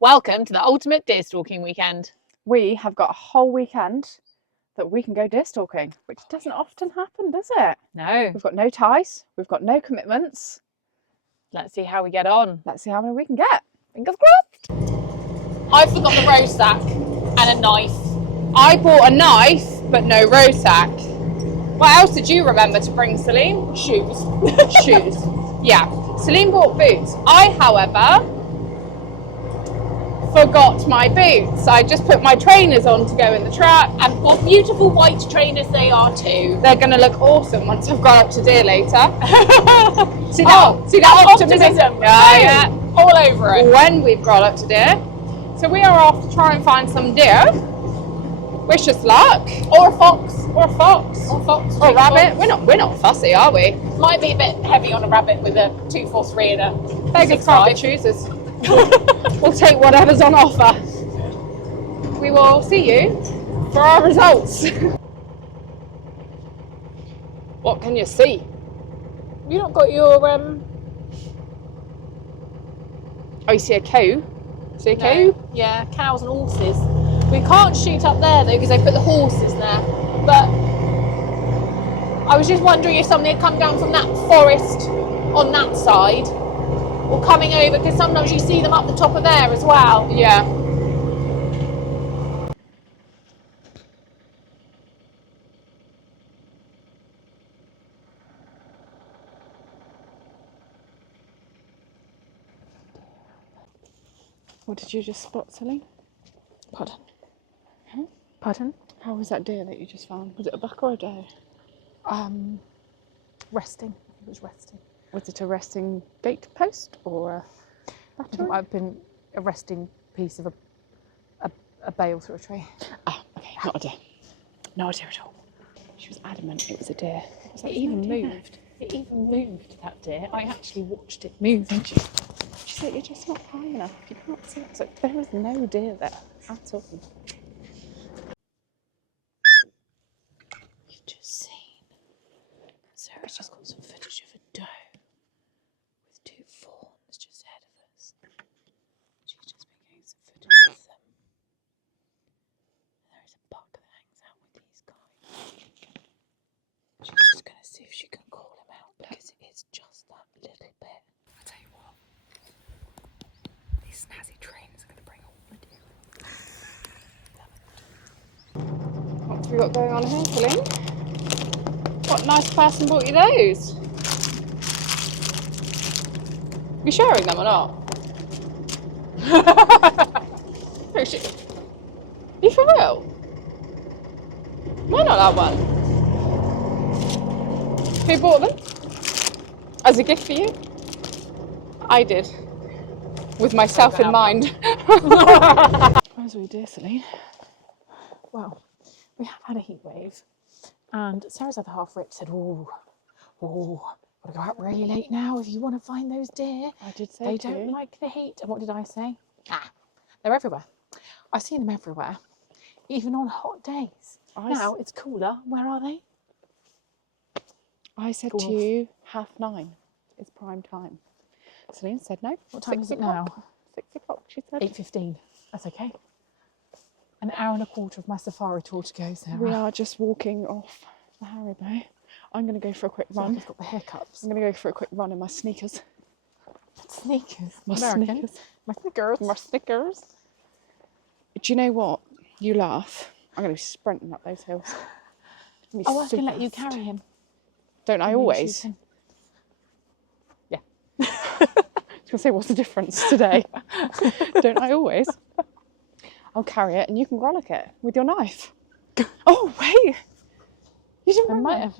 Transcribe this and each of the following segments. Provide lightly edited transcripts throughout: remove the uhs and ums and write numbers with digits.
Welcome to the ultimate deer stalking weekend. We have got a whole weekend that we can go deer stalking, which doesn't often happen, does it? No. We've got no ties, we've got no commitments. Let's see how we get on. Let's see how many we can get. Fingers crossed. I forgot the row sack and a knife. I bought a knife, but no row sack. What else did you remember to bring, Celine? Shoes. Shoes. Yeah. Celine bought boots. I, however, forgot my boots. I just put my trainers on to go in the truck. And what beautiful white trainers they are too. They're going to look awesome once I've gone up to deer later. See that optimism. Yeah. All over it. When we've got up to deer. So we are off to try and find some deer. Wish us luck. Or a fox. Or a fox. Or a fox. Or a rabbit. We're not fussy, are we? Might be a bit heavy on a rabbit with a 243 and a Beggars can't be choosers. We'll take whatever's on offer. We will see you for our results. What can you see? You not got your Oh, you see a cow? See a cow? Yeah, cows and horses. We can't shoot up there though because they put the horses there. But I was just wondering if something had come down from that forest on that side or coming over, because sometimes you see them up the top of there as well. Yeah. What did you just spot, Celine? Pardon? Huh? Pardon? How was that deer that you just found? Was it a buck or a doe? Resting. It was resting. Was it a resting gate post or a battery? It might have been a resting piece of a bale through a tree. Ah, okay, not a deer. No deer at all. She was adamant it was a deer. It even moved. It even moved, that deer. I actually watched it move. She said, you're just not high enough. You can't see it. So there is no deer there at all. You've just seen Sarah's just got some footage of a doe with two fawns just ahead of us. She's just been getting some footage of them. There is a buck that hangs out with these guys. She's just going to see if she can call him out, because it is just that little bit. I tell you what, these snazzy trainers are going to bring all the deer. What have we got going on here, Celine? What nice person bought you those? You sharing them or not? You for real? Why not that one? Who bought them? As a gift for you? I did. With myself in mind. Where's we dear, Celine? Well, we have had a heat wave, and Sarah's other half, Rich, said, oh, gotta go out really late now if you want to find those deer. I did say they to don't you. like the heat. And what did I say? They're everywhere. I've seen them everywhere, even on hot days. Now it's cooler. Where are they? I said to you, 9:30. It's prime time. Celine said no. What time is it now? 6 o'clock, she said. 8:15. That's okay. An hour and a quarter of my safari tour to go, Sarah. We are just walking off the Haribo. I'm going to go for a quick run. I've got the hiccups. I'm going to go for a quick run in my sneakers. Sneakers. My American. sneakers. My sneakers. My sneakers. Do you know what? You laugh. I'm going to be sprinting up those hills. I was going to let you carry him. Don't I always? Yeah. I was going to say, what's the difference today? Don't I always? I'll carry it and you can grollick it with your knife. Oh, wait. You didn't I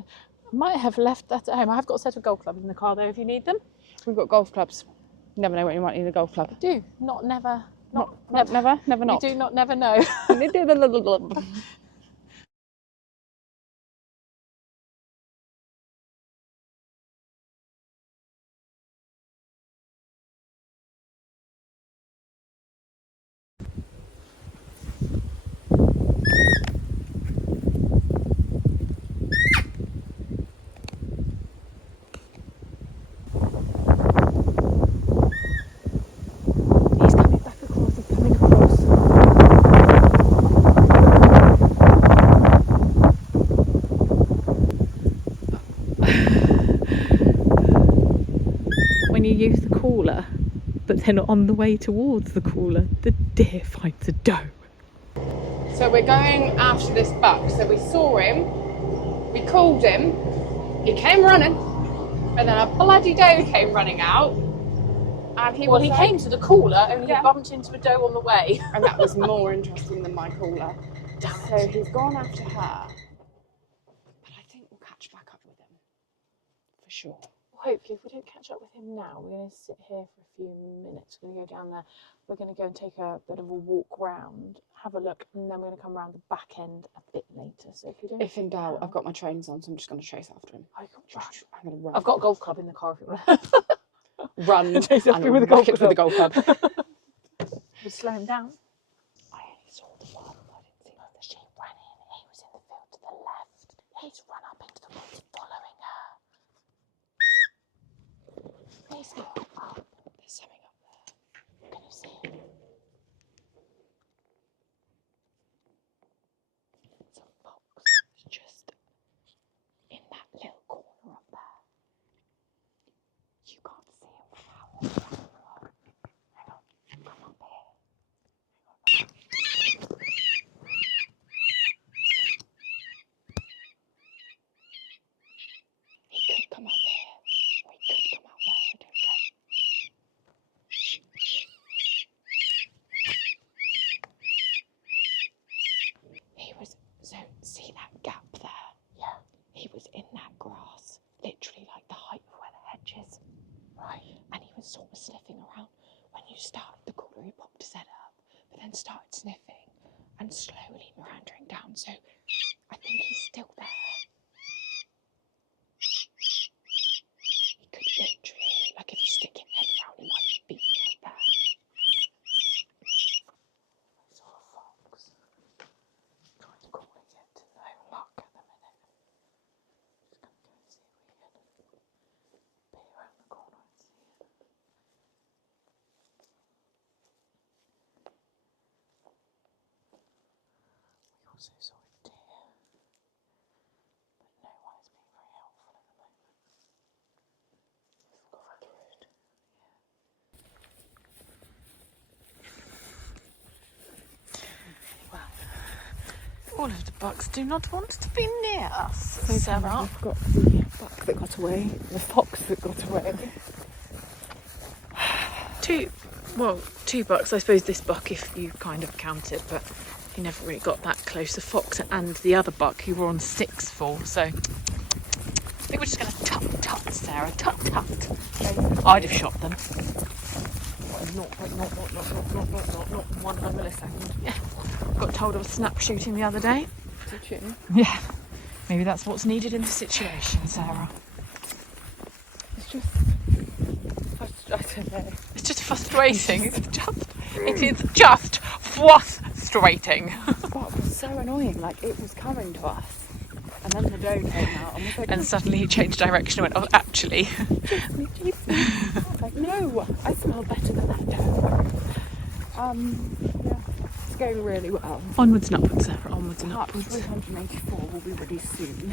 might have left that at home. I have got a set of golf clubs in the car though, if you need them. We've got golf clubs. You never know when you might need a golf club. Do. Not never. Never not. You do not never know. He's coming back across the then on the way towards the cooler, the deer finds a doe. So we're going after this buck. So we saw him, we called him, he came running, and then a bloody doe came running out. And he came to the cooler and Yeah. he bumped into a doe on the way. And that was more interesting than my cooler. Damn So it. he's gone after her. But I think we'll catch back up with him. For sure. Hopefully, if we don't catch up with him now, we're going to sit here for a few minutes. We're going to go down there. We're going to go and take a bit of a walk round, have a look, and then we're going to come around the back end a bit later. So if we don't, If in doubt, I've got my trains on, so I'm just going to chase after him. I'm going to run. I've got a golf club in the car if you want. Run Chase after and with a whack golf it with a golf club. We'll slow him down. I only saw the one. I didn't see the sheep ran in. He was in the field to the left. He's run up into the woods following her. He's got up. There's something up there. Can you see it? It's a fox. It's just in that little corner up there. You can't see him without it. Hang on. Come up here. He could come up here, or he could come out there, I don't know. He was, so see that gap there? Yeah. He was in that grass, literally like the height of where the hedge is. Right. And he was sort of sniffing around. When you started the cooler, he popped his head up, but then started sniffing and slowly meandering down. So I think he's still there. He could literally, like if you stick your head round, he might be right there. I saw a fox. Trying to call it to no luck at the minute. Just gonna go and see if we can be around the corner and see it. We also saw a deer, but no one is being very helpful at the moment. We've got a road. All of the bucks do not want to be near us, So Sarah. we've got the buck that got away, the fox that got away. Two bucks. I suppose this buck, if you kind of count it, but he never really got that close. The fox and the other buck, you were on 6 for. So I think we're just going to tut, Sarah, tut. I'd have shot them. Not 1 millisecond. Yeah. Got told I was snap shooting the other day. Did you? Yeah. Maybe that's what's needed in this situation, Sarah. It's just, I don't know. It's just frustrating. It is just frustrating. But it was so annoying, like it was coming to us. And then the doe came out and was like, And suddenly he changed direction and went, oh, actually. chase me. I was like, no, I smell better than that doe. Yeah, it's going really well. Onwards and upwards, Sarah, onwards and Part upwards. 384 will be released soon.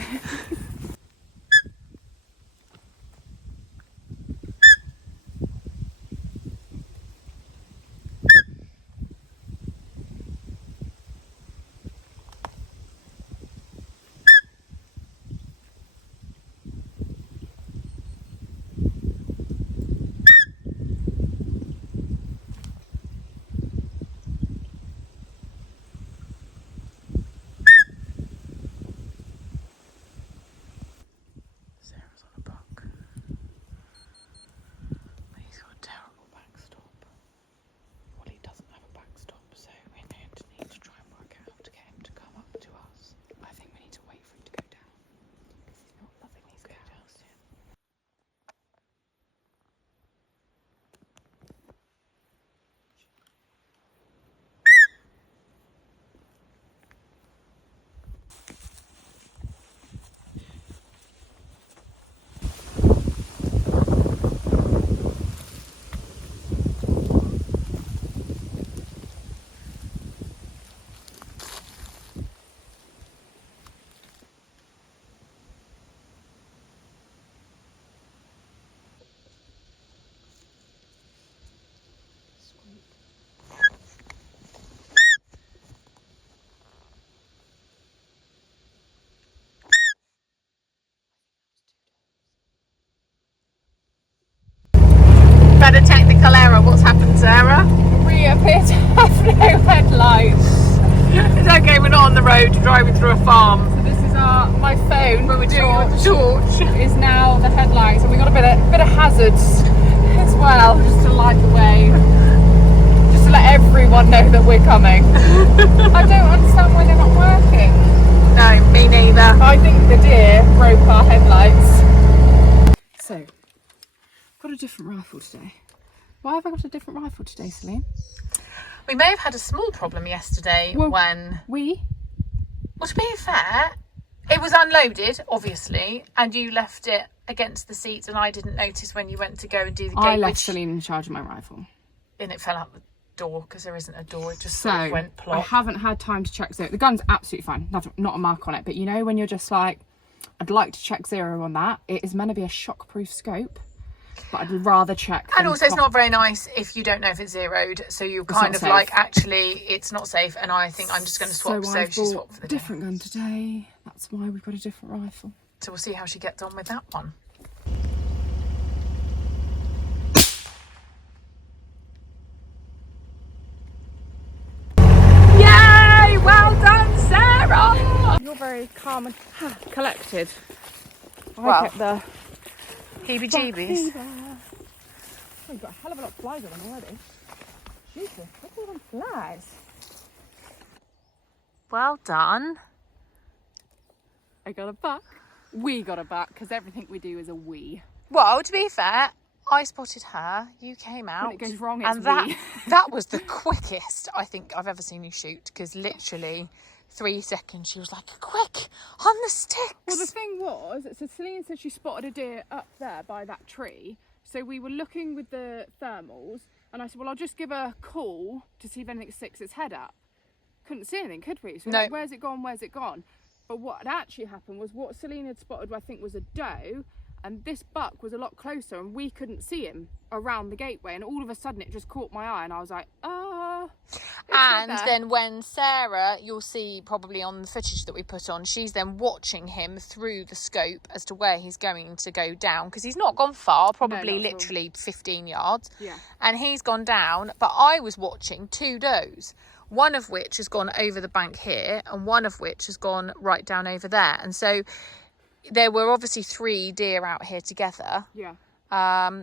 mechanical error. What's happened, Sarah? We appear to have no headlights. It's okay, we're not on the road, driving through a farm. So this is my phone. But we're doing it with the torch. Is now the headlights, and we got a bit of hazards as well, just to light the way, just to let everyone know that we're coming. I don't understand why they're not working. No, me neither. I think the deer broke our headlights. So, got a different rifle today. Why have I got a different rifle today, Celine? We may have had a small problem yesterday when... Well, to be fair, it was unloaded, obviously, and you left it against the seat, and I didn't notice when you went to go and do the gate. I left Celine in charge of my rifle. And it fell out the door, because there isn't a door, it just sort of went plop. I haven't had time to check Zero. The gun's absolutely fine, not a mark on it, but you know when you're just like, I'd like to check Zero on that. It is meant to be a shockproof scope, but I'd rather check. And also it's not very nice if you don't know if it's zeroed, so you're kind of like, actually it's not safe, and I think I'm just going to swap. So she swapped for the different gun today. That's why we've got a different rifle. So we'll see how she gets on with that one. Yay! Well done, Sarah! You're very calm and collected. Well, I get the heebie-jeebies. Oh, you've got a hell of a lot of flies on them already. Jesus, look at all them flies. Well done. I got a buck. We got a buck, because everything we do is a we. Well, to be fair, I spotted her, you came out, When it goes wrong, and it's that was the quickest I think I've ever seen you shoot, because literally 3 seconds she was like, quick, on the sticks. Well, the thing was, so Celine said she spotted a deer up there by that tree. So we were looking with the thermals, and I said, well, I'll just give a call to see if anything sticks its head up. Couldn't see anything, could we? So no. Like, where's it gone? Where's it gone? But what had actually happened was what Celine had spotted, I think, was a doe, and this buck was a lot closer, and we couldn't see him around the gateway, and all of a sudden it just caught my eye, and I was like, And then when Sarah, you'll see probably on the footage that we put on, she's then watching him through the scope as to where he's going to go down, because he's not gone far, probably literally 15 yards. Yeah. And he's gone down, but I was watching 2 does, one of which has gone over the bank here, and one of which has gone right down over there. And so there were obviously 3 deer out here together. Yeah.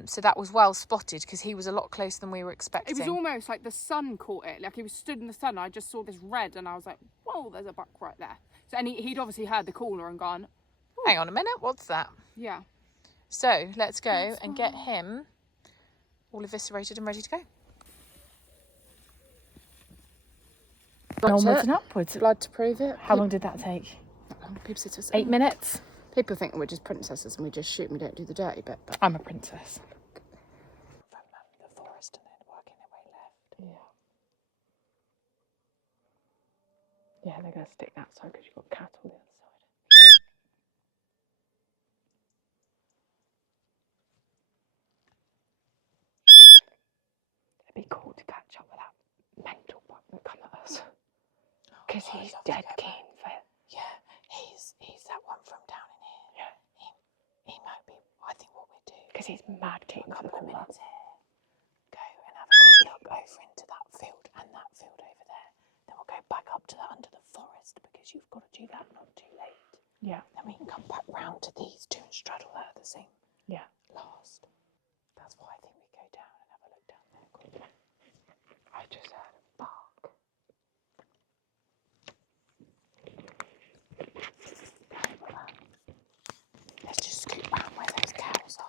So that was well spotted, because he was a lot closer than we were expecting. It was almost like the sun caught it. Like he was stood in the sun. I just saw this red, and I was like, whoa, there's a buck right there. So, and he'd obviously heard the caller and gone, ooh. Hang on a minute, what's that? Yeah. So let's go and get him all eviscerated and ready to go. Onwards and upwards. Blood to prove it. How long did that take? People say to us, 8 minutes? People think we're just princesses and we just shoot and we don't do the dirty bit, but I'm a princess. From the forest and then working their way left. Yeah, they're going to stick that side because you've got cattle the other side. It'd be cool to catch up with that mental buck that come at us. Because he's dead keen for it. Yeah, he's that one from down in here. Yeah. He might be, I think what we'll do. Because he's mad keen A for the couple of corner. minutes here. Go and have a quick look over into that field and that field over there. Then we'll go back up to that under the forest, because you've got to do that not too late. Yeah. Then we can come back round to these 2 and straddle that at the same Yeah. last. That's why I think we go down and have a look down there quickly. I just heard a bark. Let's just scoot round where those cows are.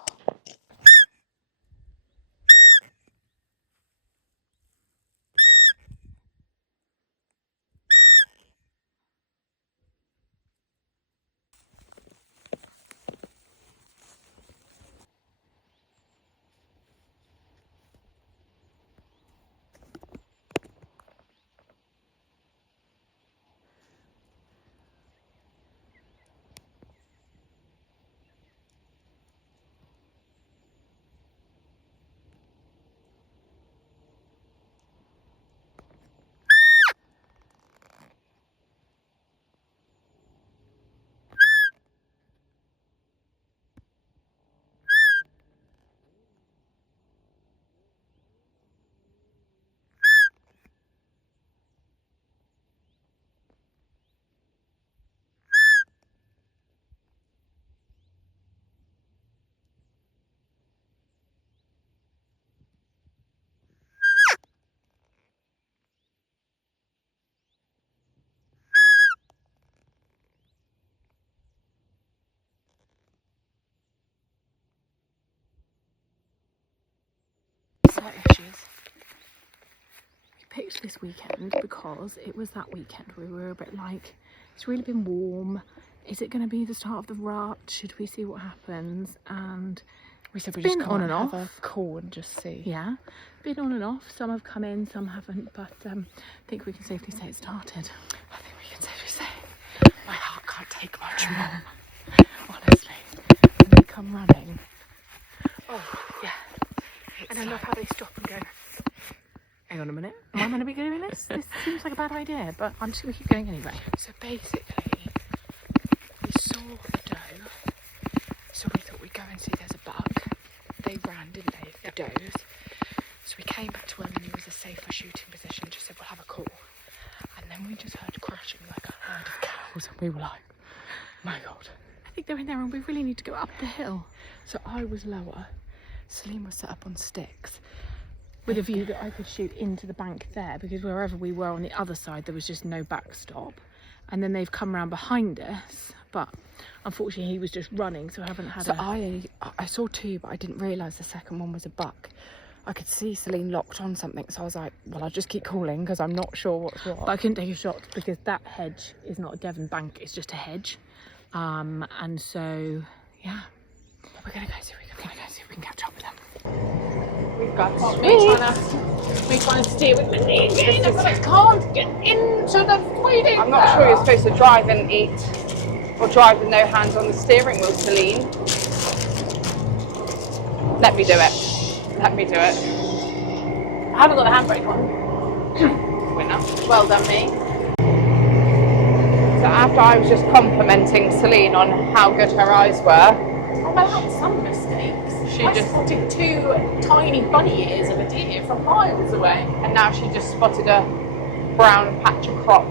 slight edges. We picked this weekend because it was that weekend where we were a bit like, it's really been warm. Is it going to be the start of the rut? Should we see what happens? And We said we been just on can't and have off. a call and just see. Yeah, been on and off. Some have come in, some haven't, but I think we can safely say it started. I think we can safely say my heart can't take much more. Honestly, when they come running. Oh, yeah. And I love like- how they stop and go, hang on a minute, am I meant to be doing this? This seems like a bad idea, but I'm just going to keep going anyway. So basically, we saw the doe, so we thought we'd go and see there's a buck. They ran, didn't they, the does? So we came back to where we knew was a safer shooting position, just said we'll have a call. And then we just heard crashing like a herd of cows, and we were like, my God. I think they're in there and we really need to go up the hill. So I was lower, Celine was set up on sticks. With a view that I could shoot into the bank there, because wherever we were on the other side, there was just no backstop. And then they've come around behind us, but unfortunately he was just running, so I haven't had So I saw two, but I didn't realise the second one was a buck. I could see Celine locked on something, so I was like, well, I'll just keep calling because I'm not sure what's what. But I couldn't take a shot because that hedge is not a Devon bank, it's just a hedge. And so, yeah. But we're going to go see if we can catch up with them. We've got me trying to steer with my knee again. I can't get into the waiting. I'm not sure you're supposed to drive and eat, or drive with no hands on the steering wheel, Celine. Let me do it. Let me do it. I haven't got the handbrake on. Winner. Well done, me. So after I was just complimenting Celine on how good her eyes were, Oh, I had some mistakes. She I just- spotted two tiny bunny ears of a deer from miles away. and now she just spotted a brown patch of crop.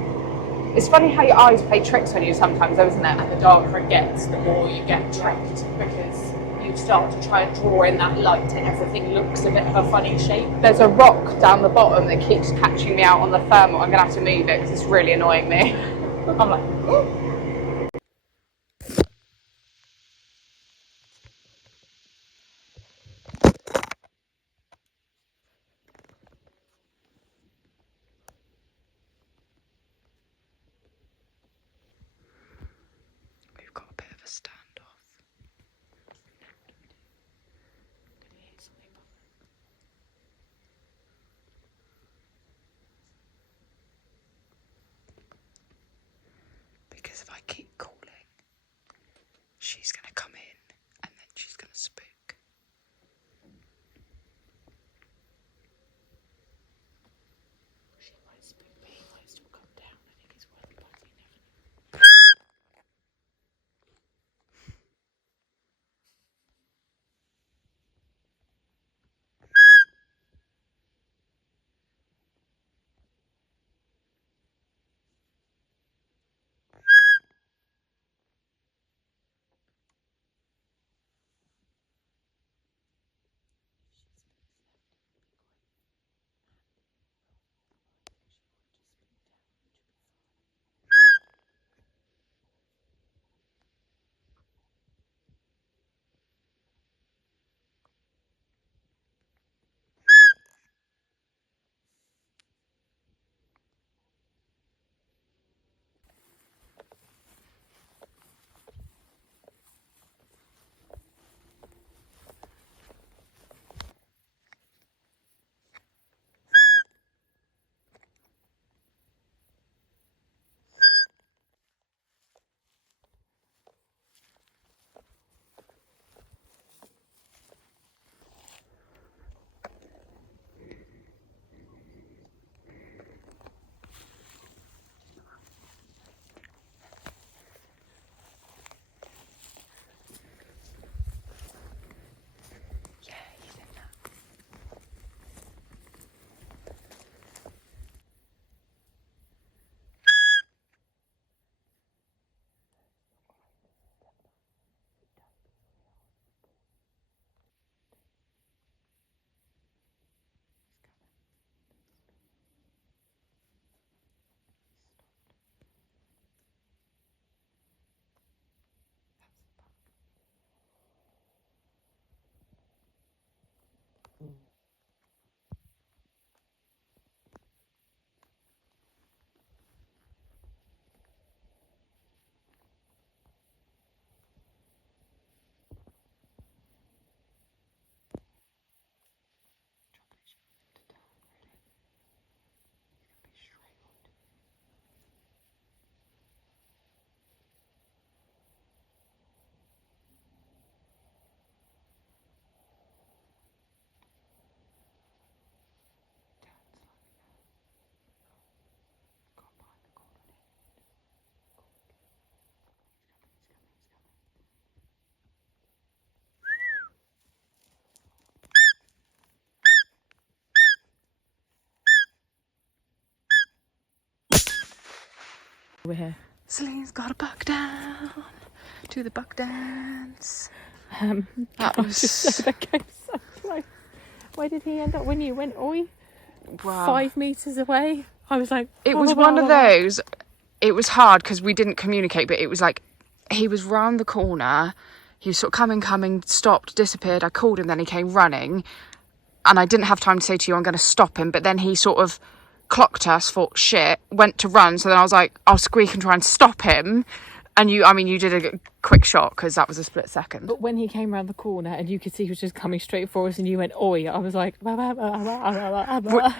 It's funny how your eyes play tricks on you sometimes, though, isn't it? And the darker it gets, the more you get tricked, because you start to try and draw in that light and everything looks a bit of a funny shape. There's a rock down the bottom that keeps catching me out on the thermal. I'm going to have to move it because it's really annoying me. I'm like, ooh. We've got a bit of a standoff. Because if I keep calling, she's going to come in and then she's going to spook. She might spook me, he might still come down. I think it's worth bloody never. We're here. Celine's got a buck down. Do the buck dance. That was just that came so close. Where did he end up when you went oi? Wow. 5 meters away. I was like, It was one of those. It was hard because we didn't communicate, but it was like he was round the corner. He was sort of coming, stopped, disappeared. I called him, then he came running, and I didn't have time to say to you, I'm going to stop him. But then he sort of clocked us, thought shit, went to run. So then I was like, I'll squeak and try and stop him. And you did a quick shot because that was a split second. But when he came around the corner and you could see he was just coming straight for us and you went, oi, I was like, Well,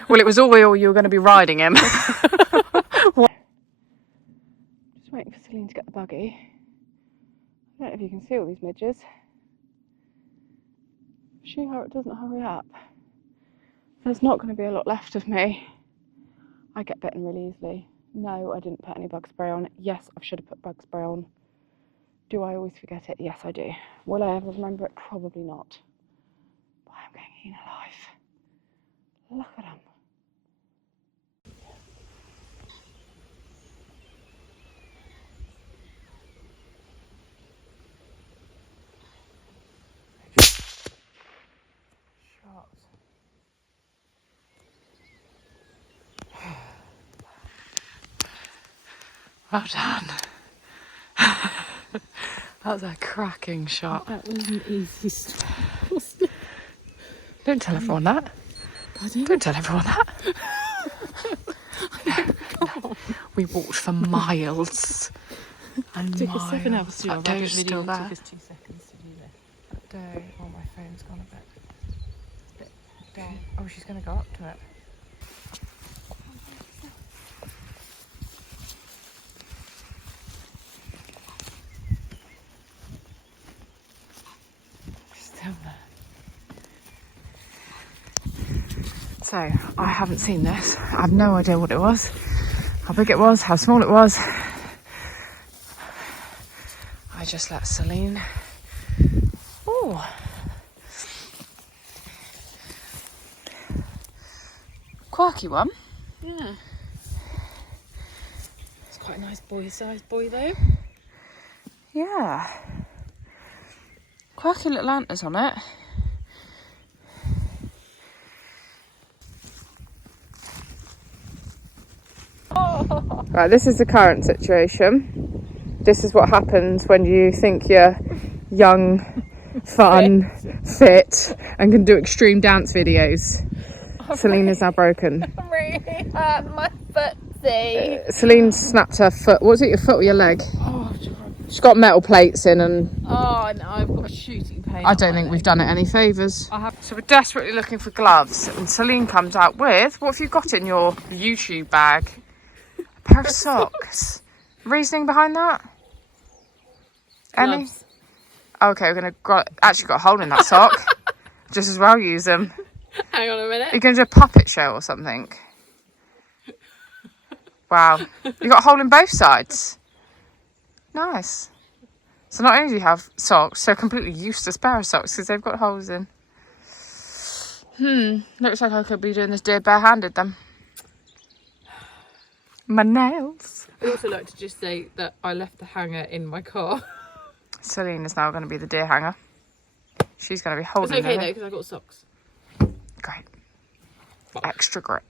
it was all you were going to be riding him. Just waiting for Celine to get the buggy. I don't know if you can see all these midges. She doesn't hurry up. There's not going to be a lot left of me. I get bitten really easily. No, I didn't put any bug spray on. Yes, I should have put bug spray on. Do I always forget it? Yes, I do. Will I ever remember it? Probably not. But I'm getting eaten alive. Look at him. Well done. That was a cracking shot. That was an easy start. Don't tell everyone that. Pardon? Don't tell everyone that. No. We walked for miles and Took us miles. 7 hours to do That doe's still there. Took us 2 seconds to do this. That doe. Oh, my phone's gone a bit down. Oh, she's going to go up to it. So, I haven't seen this. I have no idea what it was, how big it was, how small it was. I just let Celine. Oh, quirky one. Yeah. It's quite a nice boy-sized boy though. Yeah. Quirky little antlers on it. Right, this is the current situation. This is what happens when you think you're young, fun, fit, and can do extreme dance videos. Celine is now broken. I'm really hurt my footsie. Celine snapped her foot. What was it, your foot or your leg? Oh, She's got metal plates in, and Oh no, I've got shooting pain. I don't think we've done it any favours. So we're desperately looking for gloves, and Celine comes out with, what have you got in your YouTube bag? A pair of socks. Reasoning behind that? Any? Gloves. Okay, we're gonna actually got a hole in that sock. Just as well use them. Hang on a minute. Are you going to do a puppet show or something? Wow, you got a hole in both sides. Nice. So not only do you have socks, they're completely useless pair of socks because they've got holes in. Looks like I could be doing this deer barehanded then. My nails. I'd also like to just say that I left the hanger in my car. Celine is now going to be the deer hanger. She's going to be It's holding okay it. though because I got socks. Great. Extra grip.